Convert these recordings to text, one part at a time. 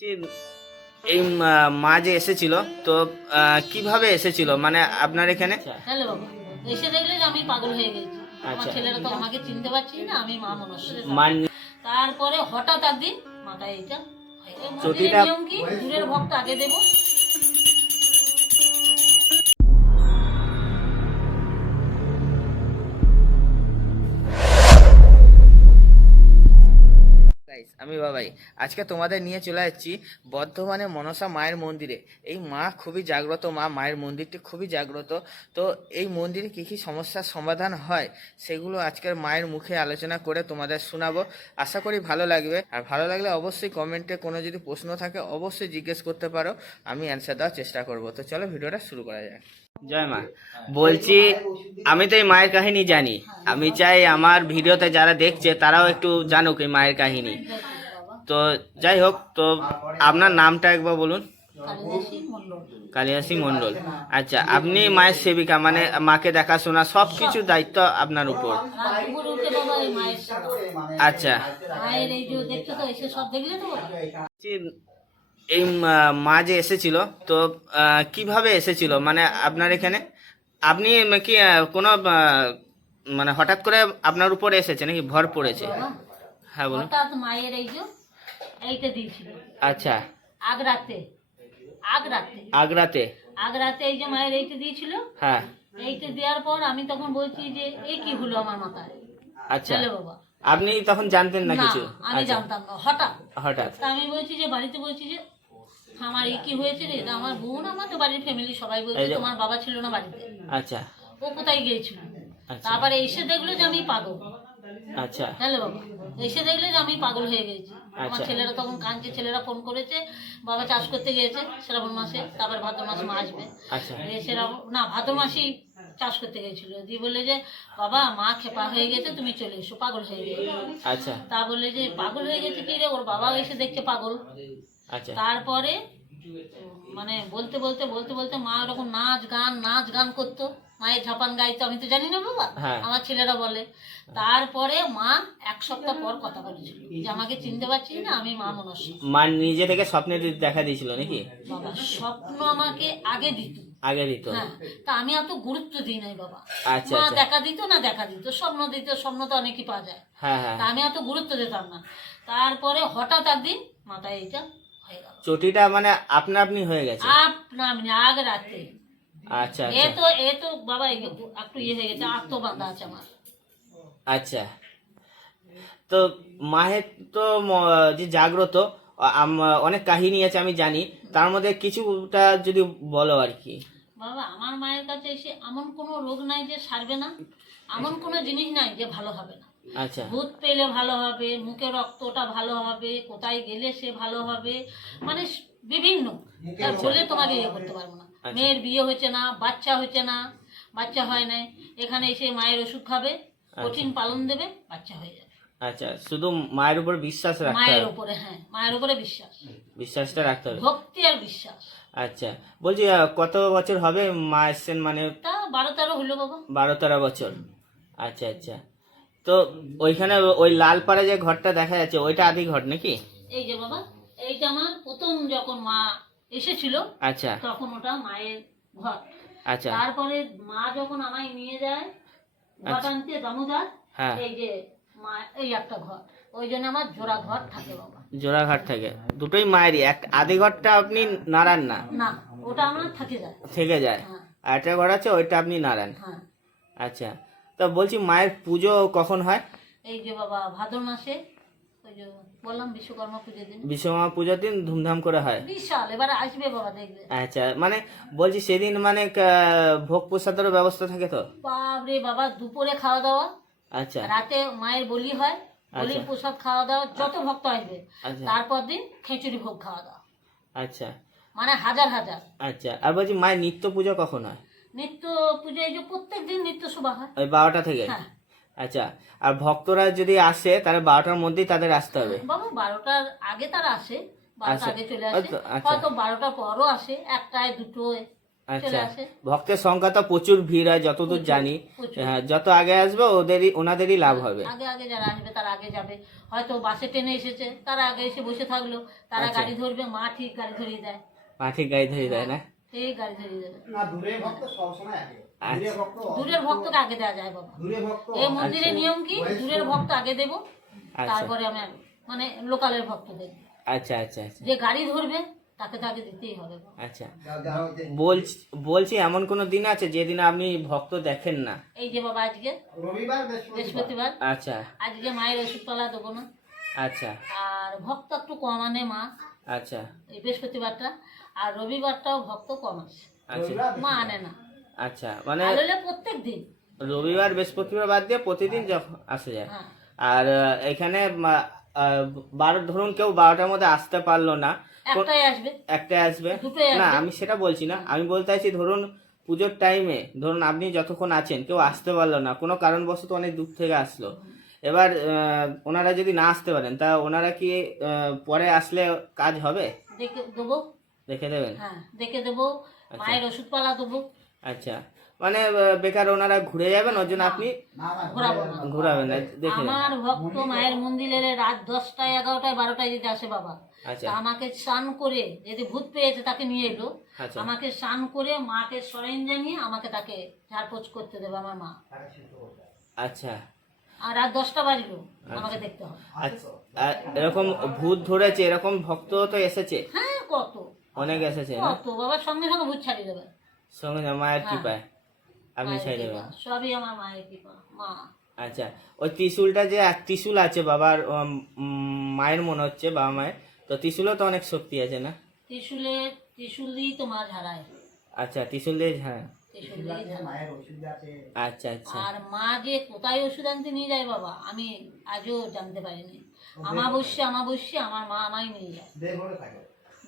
যে এই মা যে এসেছিল তো কিভাবে এসেছিল মানে আপনার এখানে? হ্যালো বাবা, এসে দেখলে যে আমি পাগল হয়ে গেছি। আমার আচ্ছা। ছেলেরা তো আমাকে চিনতে পারছি না, আমি মা মনস্বী। মান তারপরে হঠাৎ একদিন মাথায় এইটা মন্দিরের চটিটা নিয়ম কি, দূরের ভক্ত আগে দেবো। গাইস, আমি বাবাই। আজকে তোমাদের নিয়ে চলে যাচ্ছি বর্ধমানে মনসা মায়ের মন্দিরে। এই মা খুবই জাগ্রত মা, মায়ের মন্দিরটি খুবই জাগ্রত। তো এই মন্দিরে কী কী সমস্যার সমাধান হয় সেগুলো আজকের মায়ের মুখে আলোচনা করে তোমাদের শোনাবো। আশা করি ভালো লাগবে। আর ভালো লাগলে অবশ্যই কমেন্টে কোনো যদি প্রশ্ন থাকে অবশ্যই জিজ্ঞেস করতে পারো, আমি অ্যান্সার দেওয়ার চেষ্টা করব। তো চলো ভিডিওটা শুরু করা যাক। জয় মা। বলছি, আমি তো এই মায়ের কাহিনী জানি, আমি চাই আমার ভিডিওতে যারা দেখছে তারাও একটু জানুক এই মায়ের কাহিনী। তো যাই হোক, তো আপনার নামটা একবার বলুন। কালিদাসী মণ্ডল। কালিদাসী মণ্ডল। আচ্ছা, আপনি মায়ের সেবিকা, মানে মাকে দেখাশোনা সব কিছু দায়িত্ব আপনার উপর। রাত দুপুরে উঠে বাবা এই মায়ের সেবা। আচ্ছা। মায়ের এই যে দেখছো তো, এসে সব দেখলে তো বাবা। যে এই মা যে এসেছিল তো কিভাবে এসেছিল মানে আপনার এখানে? আপনি কি কোনো মানে হঠাৎ করে আপনার উপরে এসেছে নাকি ভর পড়েছে? বাবা, হ্যাঁ বলুন। হঠাৎ মায়ের এই যে এইটা দিয়েছিল আচ্ছা। আগ্রাতে। আগ্রাতে আগ্রাতে? আগ্রাতে এই যে মায়ের এইটা দিয়েছিল। হ্যাঁ। এইটা দেওয়ার পর আমি তখন বলছি যে এই কি হলো আমার মাথায়। আচ্ছা, চলে বাবা। আপনি তখন জানতেন না না, কিছু? আমি আচ্ছা, জানতাম না, হঠাৎ। হঠাৎ। তা আমি বলছি যে বাড়িতে বলছি যে আমার এই কি হয়েছে রে। তা আমার বোন, আমাদের বাড়ির ফ্যামিলি সবাই বলছে এই যে- তোমার বাবা ছিল না বাড়িতে, আচ্ছা। ও কোথায় গিয়েছিল। আচ্ছা। তারপরে এসে দেখলো যে আমি পাগল। আচ্ছা। হ্যালো বাবা, এসে দেখলে যে আমি পাগল হয়ে গেছি। আমার আচ্ছা। ছেলেরা তখন কাঁদছে, ছেলেরা ফোন করেছে বাবা চাষ করতে গিয়েছে শ্রাবণ মাসে, তারপর ভাদ্র মাসে মা আসবে। আচ্ছা। না, ভাদ্র মাসেই চাষ করতে গেছিল। দিয়ে বললে যে বাবা মা খেপা হয়ে গেছে, তুমি চলে এসো, পাগল হয়ে গেছে। আচ্ছা। তা বললে যে পাগল হয়ে গেছে কি রে, ওর বাবা এসে দেখছে পাগল। আচ্ছা। তারপরে মানে বলতে বলতে বলতে বলতে মা ওরকম নাচ গান করতো, মায়ের ঝাপান গাইতো, আমি তো জানি না বাবা, হ্যাঁ। আমার ছেলেরা বলে। তারপরে মা এক সপ্তাহ পর কথা বলেছিল যে আমাকে চিনতে পারছি না, আমি মা মনস্বী। মা নিজে থেকে স্বপ্নে দেখা দিয়েছিল নাকি? বাবা স্বপ্ন আমাকে আগে দিত। আগে দিত? হ্যাঁ, তা আমি অত গুরুত্ব দিই নাই বাবা। আচ্ছা। মা আচ্ছা। দেখা দিত না দেখা দিত, স্বপ্ন দিত, স্বপ্ন তো অনেকই পাওয়া যায়। হ্যাঁ হ্যাঁ। তা আমি অত গুরুত্ব দিতাম না। তারপরে হঠাৎ একদিন মাথায় এইটা হয়ে গেল। চটিটা মানে আপনা আপনি হয়ে গেছে? আগ রাতে। আচ্ছা। এ আচ্ছা। তো এ তো বাবা একটু ইয়ে হয়ে গেছে, আত্মবান্ধা আছে আমার। আচ্ছা। তো মায়ের তো যে জাগ্রত অনেক কাহিনী আছে আমি জানি, তার মধ্যে কিছুটা যদি বলো আর কি। বাবা আমার মায়ের কাছে এসে এমন কোনো রোগ নাই যে সারবে না, এমন কোনো জিনিস নাই যে ভালো হবে না। আচ্ছা। ভূত পেলে ভালো হবে, মুখে রক্তটা ভালো হবে, কোথায় গেলে সে ভালো হবে, মানে বিভিন্ন। তার বলে তোমাকে ইয়ে করতে পারবো না। আচ্ছা। মেয়ের বিয়ে হচ্ছে না, বাচ্চা হচ্ছে না, বাচ্চা হয় না, এখানে এসে মায়ের ওষুধ খাবে, কঠিন পালন দেবে, বাচ্চা হয়ে যাবে। আচ্ছা, শুধু মায়ের উপর বিশ্বাস রাখতে মায়ের হবে? উপরে, হ্যাঁ মায়ের উপরে বিশ্বাস, বিশ্বাসটা রাখতে হবে। ভক্তি আর বিশ্বাস। আচ্ছা, বলছি কত বছর হবে মা এসছেন মানে? তা 12-13 হলো বাবা। 12-13 বছর। আচ্ছা আচ্ছা। তো ওইখানে ওই লালপাড়ে যে ঘরটা দেখা যাচ্ছে ওইটা আদি ঘর নাকি? এই যে বাবা, এইটা আমার প্রথম যখন মা এসেছিল আচ্ছা। তখন ওটা মায়ের ঘর। আচ্ছা। তারপরে মা যখন আমায় নিয়ে যায় ঘর আনতে দামোদর, হ্যাঁ। এই যে মা এই একটা ঘর, ওই জন্য আমার জোড়া ঘর থাকে বাবা। জোড়াঘাট থেকে দুটোই মায়েরই? এক আদি ঘরটা আপনি নাড়ান না? না, ওটা আমার থেকে যায়। থেকে যায়? হ্যাঁ। আর একটা ঘর আছে ওইটা আপনি নাড়ান? হ্যাঁ। আচ্ছা। তো বলছি মায়ের পুজো কখন হয়? এই যে বাবা ভাদ্র মাসে, ওই যে বললাম বিশ্বকর্মা পুজোর দিন। বিশ্বকর্মা পুজোর দিন ধুমধাম করে হয়? বিশাল, এবারে আসবে বাবা দেখবে। আচ্ছা, মানে বলছি সেদিন মানে ভোগ প্রসাদেরও ব্যবস্থা থাকে তো? বাপরে বাবা, দুপুরে খাওয়া দাওয়া, আচ্ছা। রাতে মায়ের বলি হয়, বলির আচ্ছা। প্রসাদ খাওয়া দাওয়া, যত ভক্ত আসবে আচ্ছা। তারপর দিন খিচুড়ি ভোগ খাওয়া দাওয়া, আচ্ছা। মানে হাজার হাজার। আচ্ছা, আর বলছি মায়ের নিত্য পুজো কখন হয়? নিত্য পুজো এই যে প্রত্যেক দিন নিত্য শোভা হয়। ওই 12টা থেকে? হ্যাঁ আচ্ছা, আর ভক্তরা যদি আসে তাহলে 12টার মধ্যেই তাদের আসতে হবে? বাবা, 12টার আগে তারা আসে, 12টার আচ্ছা। আগে চলে আসে, আচ্ছা। হয়তো 12টার পরও আসে, একটায় দুটোয়। চলে আচ্ছা, আসে। ভক্তের সংখ্যা তো প্রচুর ভিড় হয় যতদূর জানি। প্রচুর। হ্যাঁ, যত আগে আসবে ওনাদেরই লাভ হবে। আগে আগে যারা আসবে তারা আগে যাবে, হয়তো বাসে ট্রেনে এসেছে তারা আগে এসে বসে থাকলো, তারা আচ্ছা। গাড়ি ধরবে, মা ঠিক গাড়ি ধরিয়ে দেয়, মা ঠিক গাড়ি ধরে দেয় না? ঠিক গাড়ি ধরিয়ে দেবে। না, দূরের ভক্ত সবসময় আগে। আচ্ছা। দূরের ভক্ত দূরের ভক্তকে আগে দেওয়া যায় বাবা, দূরের ভক্ত এই মন্দিরের আচ্ছা। নিয়ম কি, দূরের ভক্ত আগে দেবো, আচ্ছা তারপরে আমার মানে লোকালের ভক্ত দেবো। আচ্ছা আচ্ছা আচ্ছা যে গাড়ি ধরবে তাকে তো আগে দিতেই হবে বাবা। আচ্ছা। যা হইতে বলছি এমন কোন দিন আছে যেদিন আপনি ভক্ত দেখেন না? এই যে বাবা আজকে রবিবার বৃহস্পতিবার বৃহস্পতিবার, আচ্ছা আজকে মায়ের ওষুধপালা দেবো না, আচ্ছা আর ভক্ত একটু কম আনে মা আচ্ছা এই বৃহস্পতিবারটা, আর রবিবারটাও ভক্ত কম আসে, আচ্ছা মা আনে না, আচ্ছা, মানে আনলে প্রত্যেক দিন। রবিবার বৃহস্পতিবার বাদ দিয়ে প্রতিদিন যখন আসা যায়। হ্যাঁ, আর এখানে ধরুন কেউ 12টার মধ্যে আসতে পারলো না, একটাই আসবে, একটাই আসবে দুটোই না, আসবে। আমি সেটা বলছি না, আমি বলতে চাইছি ধরুন পুজোর টাইমে ধরুন আপনি যতক্ষণ আছেন কেউ আসতে পারলো না, কোনো কারণবশত অনেক দূর থেকে আসলো, এবার ওনারা যদি না আসতে পারেন তা ওনারা কি পরে আসলে কাজ হবে? দেখে দেবো, দেখে দেবেন? হ্যাঁ দেখে দেবো, মায়ের ওষুধপালা দেবো, আচ্ছা, মানে বেকার ওনারা ঘুরে যাবেন ওর জন্য আপনি না না ঘোরাবো না। ঘুরাবেন না, দেখে দেবেন। আমার ভক্ত মায়ের মন্দিরে এলে রাত 10টায় 11টায় 12টায় যদি আসে বাবা, আচ্ছা তা আমাকে স্নান করে, যদি ভূত পেয়েছে তাকে নিয়ে এলো, আচ্ছা আমাকে স্নান করে মাকে সরেন জানিয়ে আমাকে তাকে ঝাড়পোছ করতে দেবে আমার মা, আচ্ছা আর রাত 10টা বাজলো আমাকে দেখতে হবে। আচ্ছা। আর এরকম ভূত ধরেছে এরকম ভক্ত তো এসেছে, হ্যাঁ কত অনেক এসেছে না? কত বাবার সঙ্গে সঙ্গে ভূত ছাড়িয়ে দেবে, সঙ্গে মায়ের হ্যাঁ। কৃপায় আপনি মায়ের ছেড়ে কৃপা, দেবেন? সবই আমার মায়ের কৃপা, মা। আচ্ছা, ওই ত্রিশূলটা যে এক ত্রিশূল আছে বাবার মায়ের মনে হচ্ছে বাবা মায়ের, তো ত্রিশূলও তো অনেক শক্তি আছে না? ত্রিশূল দিয়েই তো মা ঝাড়ায়, আচ্ছা, ত্রিশূল দিয়ে, হ্যাঁ। ত্রিশূল দিয়েই ঝাড়ায়। মায়ের ওষুধ আছে। আচ্ছা আচ্ছা আর মা যে কোথায় ওষুধ আনতে নিয়ে যায় বাবা, আমি আজও জানতে পারিনি। আমাবস্যা আমার মা আমায় নিয়ে যায়, দেহ ভরে থাকে।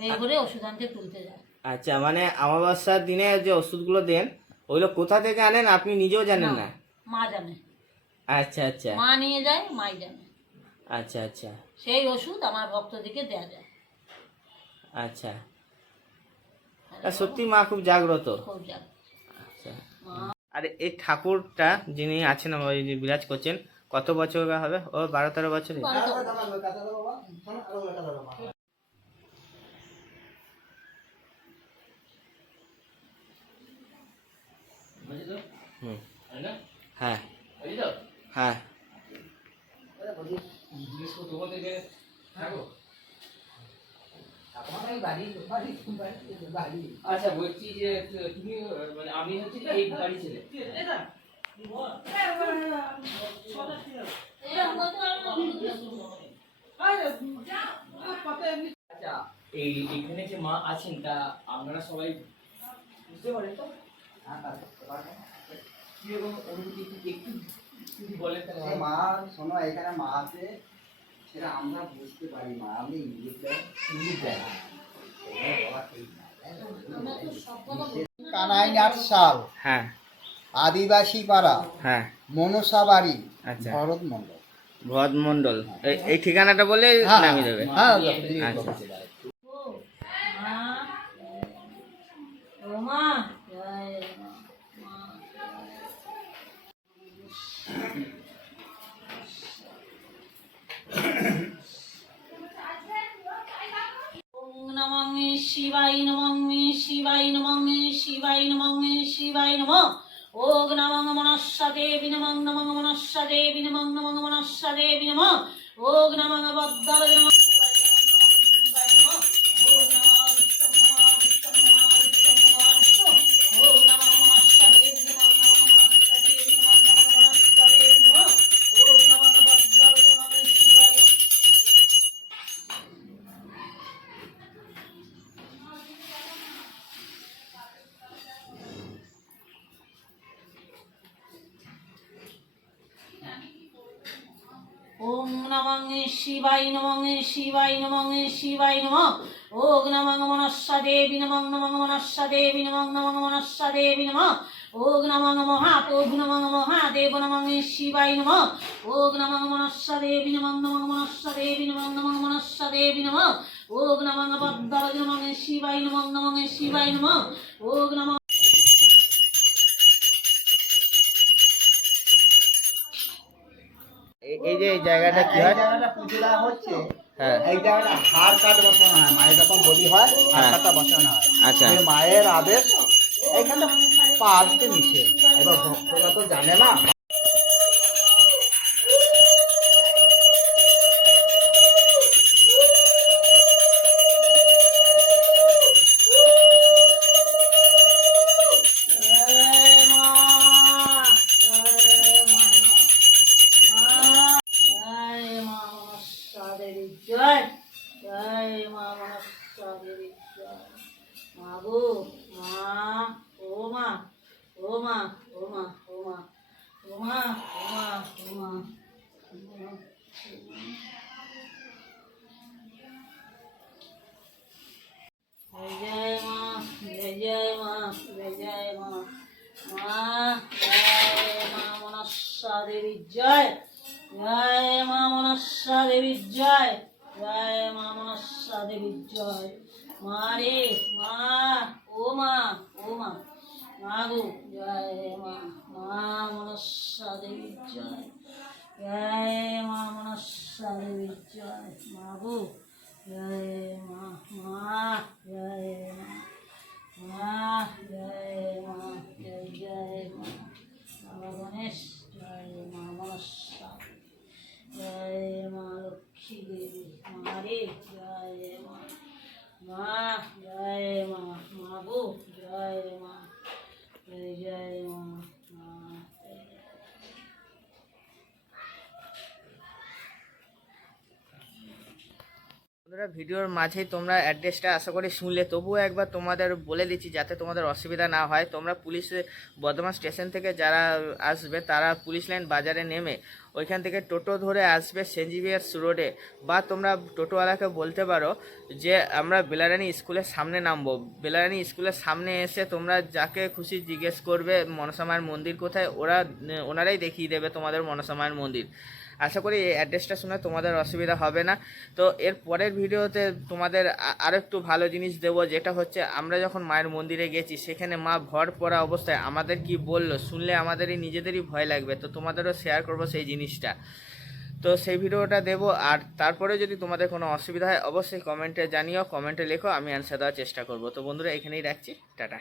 বের করে ওষুধ আনতে তুলতে যায়। আচ্ছা, মানে অমাবস্যার দিনে যে ওষুধগুলো দেন ওইগুলো কোথা থেকে আনেন আপনি নিজেও জানেন না? মা জানে, আচ্ছা আচ্ছা মা নিয়ে যায়, মাই জানে, আচ্ছা আচ্ছা সেই ওষুধ আমার ভক্তদিকে দেয়া যায়। আচ্ছা, তা সত্যি মা খুব জাগ্রত। খুব জানে আচ্ছা, মা। আর এই ঠাকুরটা যিনি আছেন আমার এই যে বিরাজ করছেন কত বছর হবে? ও 12-13 বছরই। বারো তো- কাঁচা দাও, কাঁচা দাও বাবা। শোনো, আরো কাঁচা দাও বাবা। হুম, হ্যাঁ হ্যাঁ আচ্ছা, বলছি যে তুমি মানে আমি হচ্ছে যে এই বাড়ি ছেলে। আচ্ছা, এই এখানে যে মা আছেন তা আপনারা সবাই বুঝতে পারেন তো কিরকম অনুভূতি একটু যদি বলেন তাহলে সে মা, শোনো, এখানে মা আছে, সেটা আমরা বুঝতে পারি। মা আপনি ইঙ্গিত দেন, ইঙ্গিত দেন। কানাইনাট সাল, হ্যাঁ আদিবাসী পাড়া, হ্যাঁ মনসা বাড়ি, আচ্ছা। ভরত মন্ডল। ভরত মন্ডল, এই ঠিকানাটা বলে নামিয়ে দেবে? হ্যাঁ, আচ্ছা। মা, ও মা, জয় মা, মা, ওম নমঃ শিবায় নমঃ শিবায় নমঃ শিবায় নমঃ শিবায় নমঃ। ওম নমঃ মনস্যা দেবী নমঃ নমঃ মনস্যা দেবী নমঃ নমঃ মনস্যা দেবী নমঃ। ওম নমঃ বদ্দায় নমঃ শিবায় নমঃ নমঃ শিবায় নমঃ। ওম নমঃ বিষ্ণু নমঃ বিষ্ণু নমঃ বিষ্ণু নমঃ বিষ্ণু। ওম নমঃ মনস্যা দেবী নমঃ নমঃ মনস্যা দেবী নমঃ নমঃ মনস্যা দেবী নমঃ। ওম নমঃ বদ্দায় নমঃ শিবায় নমঃ। ওম নমঃ শিবায় নমঃ শিবায় নমঃ শিবায় নমঃ। ওম নমঃ মনস্যা দেবী নমঃ নমঃ মনস্যা দেবী নমঃ নমঃ মনস্যা দেবী নমঃ। ওম নমঃ মহাপ্রভু নমঃ মহাদেব নমঃ শিবায় নমঃ। ওম নমঃ মনস্যা দেবী নমঃ নমঃ মনস্যা দেবী নমঃ নমঃ মনস্যা দেবী নমঃ। ওম নমঃ বদ্দায় নমঃ শিবায় নমঃ নমঃ শিবায় নমঃ। ওম নমঃ এই জায়গাটা কি এই হয়? জায়গাটা পুজো দেওয়া হচ্ছে, হ্যাঁ এই জায়গাটা হার কাঠ বসানো হয়, মায়ের যখন বলি হয় হার হ্যাঁ। কাঠটা বসানো হয়। আচ্ছা এই মায়ের আদেশ এইখানে পা দিতে নিষেধ। এবার ভক্তরা তো জানে না। জয় মা, জয় মা, জয় মা মনসা দেবী জয়, জয় মা মনসা দেবী জয়। মা গো মা, ও মা, ও মা, ও মা, ও মা, ও মা, ও মা, ও মা, জয় মা, জয় মা, জয় মা, মা জয় মা মনসা দেবী জয়, জয় মা মনসা দেবী জয়, জয় মা মনসা দেবী জয়। মা রে মা, ও মা, ও মা, মা গো জয় মা, মা মনসা দেবী জয়, জয় মা মনসা দেবী জয়। মা গো জয় মা, মা জয় মা, মা জয় মা, জয় জয় মা। বাবা গণেশ জয় মা মনসা, জয় মা লক্ষ্মী দেবী, মা রে জয় মা, মা জয় মা, মা গো জয় মা, জয় জয় মা, মা জয়। বন্ধুরা, ভিডিওর মাঝেই তোমরা অ্যাড্রেসটা আশা করি শুনলে, তবুও একবার তোমাদের বলে দিচ্ছি যাতে তোমাদের অসুবিধা না হয়। তোমরা পুলিশ বর্ধমান স্টেশন থেকে যারা আসবে তারা পুলিশ লাইন বাজারে নেমে ওইখান থেকে টোটো ধরে আসবে সেন্ট জেভিয়ার্স রোডে, বা তোমরা টোটোওয়ালাকে বলতে পারো যে আমরা বেলারানী স্কুলের সামনে নামবো। বেলারানী স্কুলের সামনে এসে তোমরা যাকে খুশি জিজ্ঞেস করবে মনসা মায়ের মন্দির কোথায়, ওনারাই দেখিয়ে দেবে তোমাদের মনসা মায়ের মন্দির। আশা করি এই অ্যাড্রেসটা শুনে তোমাদের অসুবিধা হবে না। তো এর পরের ভিডিওতে তোমাদের আরও একটু ভালো জিনিস দেবো, যেটা হচ্ছে আমরা যখন মায়ের মন্দিরে গেছি সেখানে মা ভর পড়া অবস্থায় আমাদের কি বললো শুনলে আমাদেরই নিজেদেরই ভয় লাগবে, তো তোমাদেরও শেয়ার করবো সেই জিনিসটা। তো সেই ভিডিওটা দেবো। আর তারপরে যদি তোমাদের কোনো অসুবিধা হয় অবশ্যই কমেন্টে জানিও, কমেন্টে লেখো, আমি অ্যান্সার দেওয়ার চেষ্টা করবো। তো বন্ধুরা এখানেই রাখছি, টাটা।